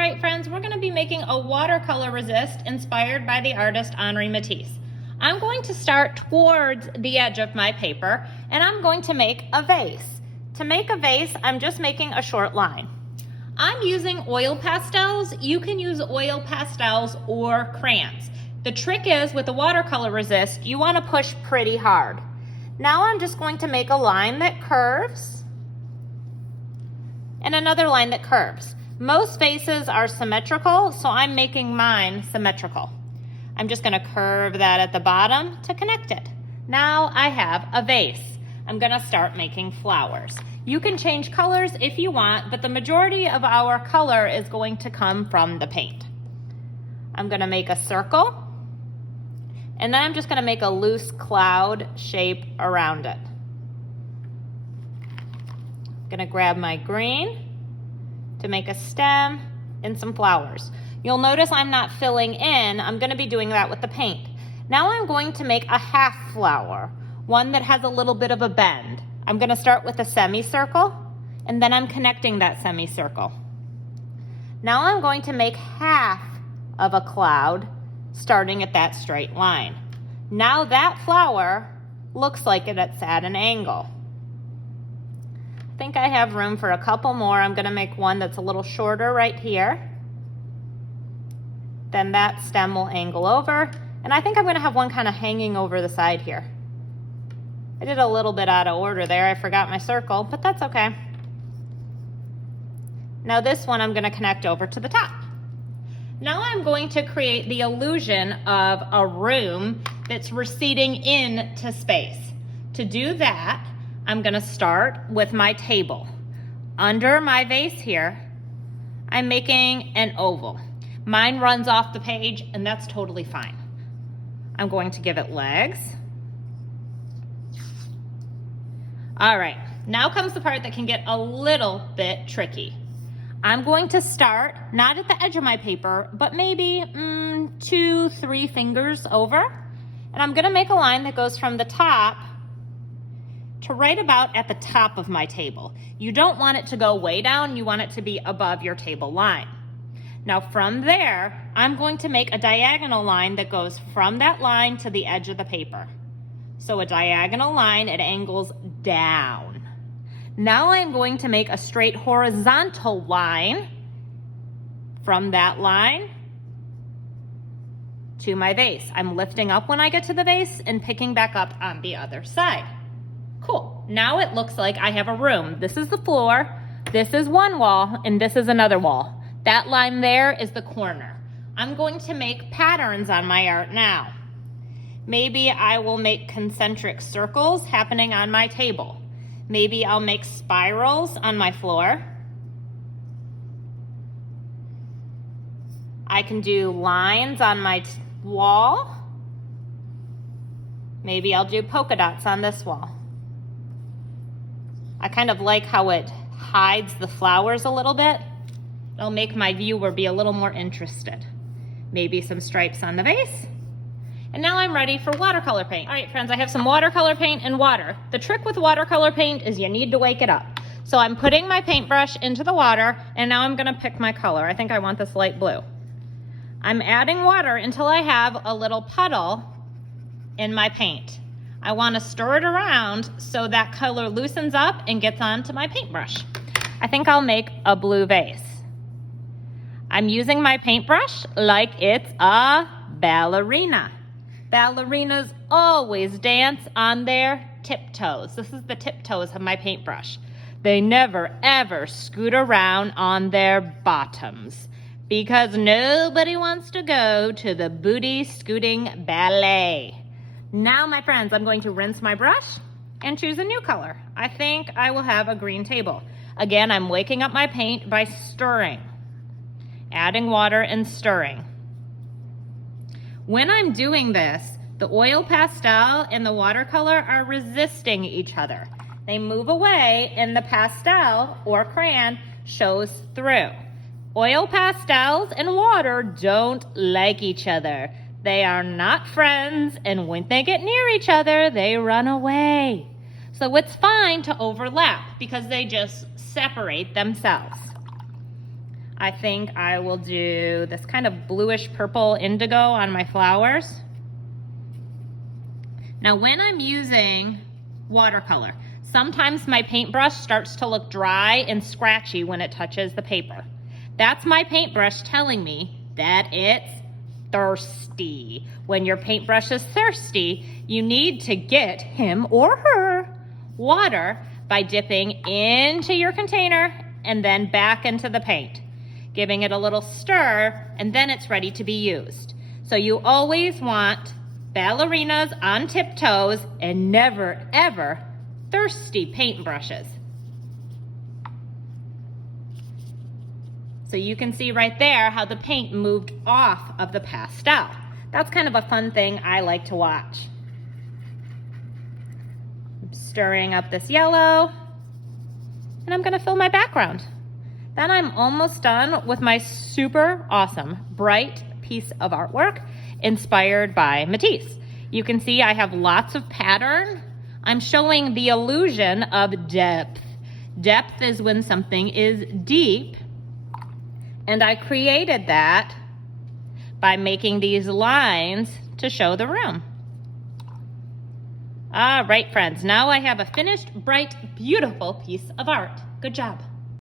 right, friends, we're going to be making a watercolor resist inspired by the artist Henri Matisse. I'm going to start towards the edge of my paper, and I'm going to make a vase. To make a vase, I'm just making a short line. I'm using oil pastels. You can use oil pastels or crayons. The trick is, with the watercolor resist, you want to push pretty hard. Now I'm just going to make a line that curves and another line that curves. Most vases are symmetrical, so I'm making mine symmetrical. I'm just going to curve that at the bottom to connect it. Now I have a vase. I'm going to start making flowers. You can change colors if you want, but the majority of our color is going to come from the paint. I'm going to make a circle, and then I'm just going to make a loose cloud shape around it. I'm going to grab my green to make a stem and some flowers. You'll notice I'm not filling in. I'm going to be doing that with the paint. Now I'm going to make a half flower, one that has a little bit of a bend. I'm going to start with a semicircle, and then I'm connecting that semicircle. Now I'm going to make half of a cloud starting at that straight line. Now that flower looks like it's at an angle. I think I have room for a couple more. I'm going to make one that's a little shorter right here. Then that stem will angle over, and I think I'm going to have one kind of hanging over the side here. I did a little bit out of order there. I forgot my circle, but that's okay. Now this one I'm going to connect over to the top. Now I'm going to create the illusion of a room that's receding into space. To do that, I'm going to start with my table. Under my vase here, I'm making an oval. Mine runs off the page, and that's totally fine. I'm going to give it legs. All right, now comes the part that can get a little bit tricky. I'm going to start not at the edge of my paper, but maybe 2-3 fingers over. And I'm going to make a line that goes from the top to right about at the top of my table. You don't want it to go way down. You want it to be above your table line. Now from there, I'm going to make a diagonal line that goes from that line to the edge of the paper. So a diagonal line, it angles down. Now I'm going to make a straight horizontal line from that line to my vase. I'm lifting up when I get to the vase and picking back up on the other side. Cool. Now it looks like I have a room. This is the floor, this is one wall, and this is another wall. That line there is the corner. I'm going to make patterns on my art now. Maybe I will make concentric circles happening on my table. Maybe I'll make spirals on my floor. I can do lines on my wall. Maybe I'll do polka dots on this wall. I kind of like how it hides the flowers a little bit. It'll make my viewer be a little more interested. Maybe some stripes on the vase. And now I'm ready for watercolor paint. All right, friends, I have some watercolor paint and water. The trick with watercolor paint is you need to wake it up. So I'm putting my paintbrush into the water, and now I'm gonna pick my color. I think I want this light blue. I'm adding water until I have a little puddle in my paint. I wanna stir it around so that color loosens up and gets onto my paintbrush. I think I'll make a blue vase. I'm using my paintbrush like it's a ballerina. Ballerinas always dance on their tiptoes. This is the tiptoes of my paintbrush. They never ever scoot around on their bottoms because nobody wants to go to the booty scooting ballet. Now, my friends, I'm going to rinse my brush and choose a new color. I think I will have a green table. Again, I'm waking up my paint by stirring, adding water and stirring. When I'm doing this, the oil pastel and the watercolor are resisting each other. They move away and the pastel or crayon shows through. Oil pastels and water don't like each other. They are not friends, and when they get near each other, they run away. So it's fine to overlap because they just separate themselves. I think I will do this kind of bluish purple indigo on my flowers. Now when I'm using watercolor, sometimes my paintbrush starts to look dry and scratchy when it touches the paper. That's my paintbrush telling me that it's thirsty. When your paintbrush is thirsty, you need to get him or her water by dipping into your container and then back into the paint, giving it a little stir, and then it's ready to be used. So you always want ballerinas on tiptoes and never ever thirsty paintbrushes. So you can see right there how the paint moved off of the pastel. That's kind of a fun thing I like to watch. I'm stirring up this yellow, and I'm gonna fill my background. Then I'm almost done with my super awesome bright piece of artwork inspired by Matisse. You can see I have lots of pattern. I'm showing the illusion of depth. Depth is when something is deep, and I created that by making these lines to show the room. All right, friends, now I have a finished, bright, beautiful piece of art. Good job.